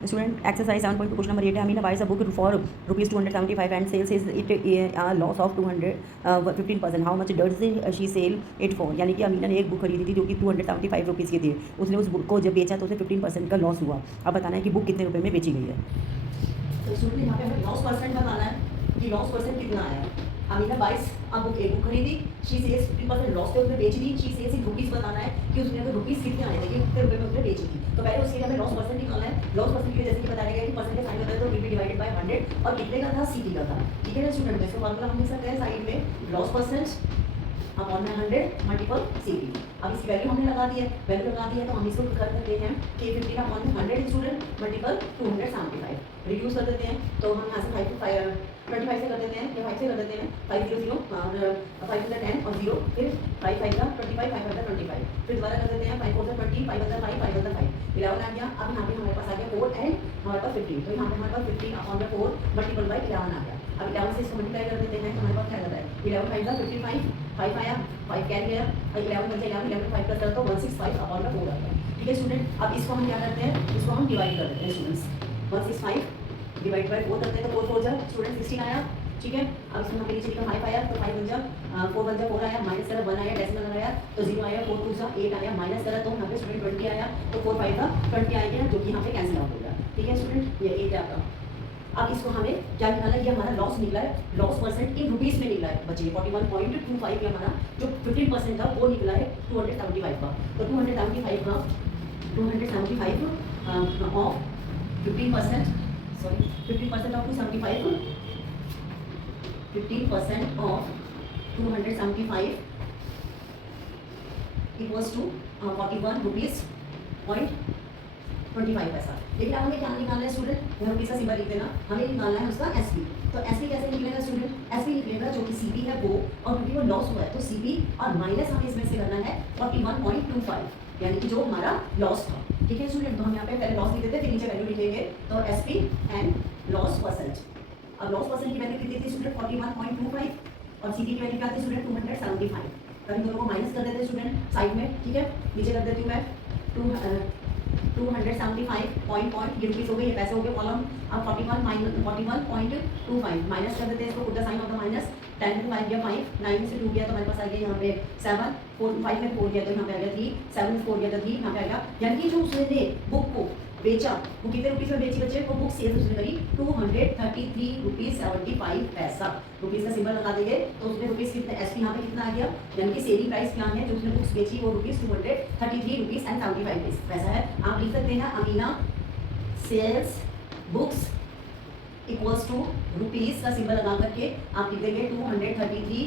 Student exercise 7.2 question number 8 है Amina buys a book for rupees 275 and sells it a loss of 15%. How much does she sell it for? यानी कि अमीना ने एक book खरीदी थी जो कि 275 रुपीज़ की थी. उसने उस बुक को जब बेचा तो उसे 15% का लॉस हुआ. अब बताना है कि बुक कितने रुपए में बेची गई है. तो स्टूडेंट यहाँ पे हमें लॉस परसेंट बताना है कि लॉस परसेंट कितना आया. अमीना बाइस अब बुक एक बुक खरीदी, शी सेल्स 15% लॉस पे उसने बेच दी. शी सेल्स इन रुपीज़ बताना है कि उसने अगर रुपीज़ कितने आए थे, कितने रुपए में उसने बेची थी. तो पहले उसके लिए हमें लॉस परसेंट निकालना है. लॉस परसेंट के लिए जैसे कि बताया गया कि परसेंटेज साइन होता है तो विल बी डिवाइडेड बाय 100 और कितने का था, सीटी का था. ठीक है ना स्टूडेंट, इसका फार्मूला हम लिख सकते हैं साइड में लॉस परसेंट अपॉन में 100 मल्टीपल सीटी. अब इसकी वैल्यू हमने लगा दी है, वैल्यू लगा दी है तो हम इसको कर सकते हैं कि 15 अपॉन में 100 स्टूडेंट मल्टीपल 275 रिड्यूस कर देते हैं. तो हम यहाँ से 25 से कर देते हैं या 5 से कर देते हैं. 500 और 510 और 0 फिर 5 5 का 25 5 का 25 फिर दोबारा कर देते हैं 5 4 से 20 5 अंदर 5 5 अंदर 5 11 आ गया. अब यहाँ पे हमारे पास आ गया 4 एंड हमारे पास 15. तो यहाँ पे हमारे पास 15 अपॉन में 4 मल्टीपल बाई 11 आ गया. अब 11 से इसको मल्टीप्लाई कर देते हैं तो हमारे पास क्या आता है 11 5 का 55 5 आया 5 कैरी गया 11 बचा 11 5 प्लस तो 165 अपॉन में 4 आ गया. ठीक है स्टूडेंट, अब इसको हम क्या करते हैं, इसको हम डिवाइड कर देते हैं स्टूडेंट्स. 165 डिवाइड बाय 4 करते हैं तो 4 4 जा स्टूडेंट 16 आया. ठीक है, अब इसमें हमें नीचे का 5 आया तो 5 बन जा 4 बन जा 4 आया माइनस करा 1 आया डेसिमल लगाया तो 0 आया 4 2 सा 8 आया माइनस करा तो यहाँ पे स्टूडेंट 20 आया तो 4 5 का 20 आ गया जो कि यहाँ पे कैंसिल आउट हो गया. ठीक है स्टूडेंट, ये 8 है आपका. अब इसको हमें क्या निकालना है, ये हमारा लॉस निकला है, लॉस परसेंट इन रुपीस में निकला है. बच्चे 41.25 हमारा जो 15% था वो निकला है 275 का. तो 275 का 275 of 15% sorry 15% of 275 15% of 275 equals to 41 rupees point 25 पैसा. लेकिन अब हमें क्या निकालना है स्टूडेंट, यहाँ रुपीज़ का सिंबल लिख देना. हमें निकालना है उसका एसपी. तो एसपी कैसे निकलेगा स्टूडेंट, एसपी निकलेगा जो कि सीपी है वो और क्योंकि वो लॉस हुआ है तो सीपी और माइनस हमें इसमें से करना है 41.25 यानी कि जो हमारा लॉस था. ठीक है स्टूडेंट, तो हम यहाँ पे पहले लॉस लिख देते हैं फिर नीचे वैल्यू लिखेंगे. तो एसपी एंड लॉस परसेंट. अब लॉस परसेंट की वैल्यू कितनी थी स्टूडेंट 41.25 और सीपी की वैल्यू क्या थी स्टूडेंट 275. कभी दोनों को माइनस कर देते हैं स्टूडेंट साइड में. ठीक है, नीचे कर देती हूँ मैं 275 पॉइंट ये रुपीज़ हो गई, ये पैसे हो गए कॉलम. अब 41.25 माइनस कर देते हैं इसको, put the sign of the minus. 10 में 5 गया 5, 9 से 2 गया तो हमारे पास आ गया यहाँ पे 7, 4 5 में 4 गया तो यहाँ पे आ गया 3, 7 में 4 गया तो 3 यहाँ पे आ गया. यानी कि जो उसने बुक को बेचा वो कितने रुपीज़ में बेची बच्चे, वो बुक सेल्स उसने करी 233 रुपीज़ 75 पैसा. रुपीज़ का सिंबल लगा देंगे तो उसने रुपीज़ कितने एसपी यहाँ पे कितना आ गया, यानी कि सेलिंग प्राइस क्या है जो उसने बुक्स बेची वो रुपीज़ 233 रुपीज़ एंड 75 पैसा है. आप लिख सकते हैं Amina sales books equals to rupees का सिंबल लगा करके आप लिख देंगे 233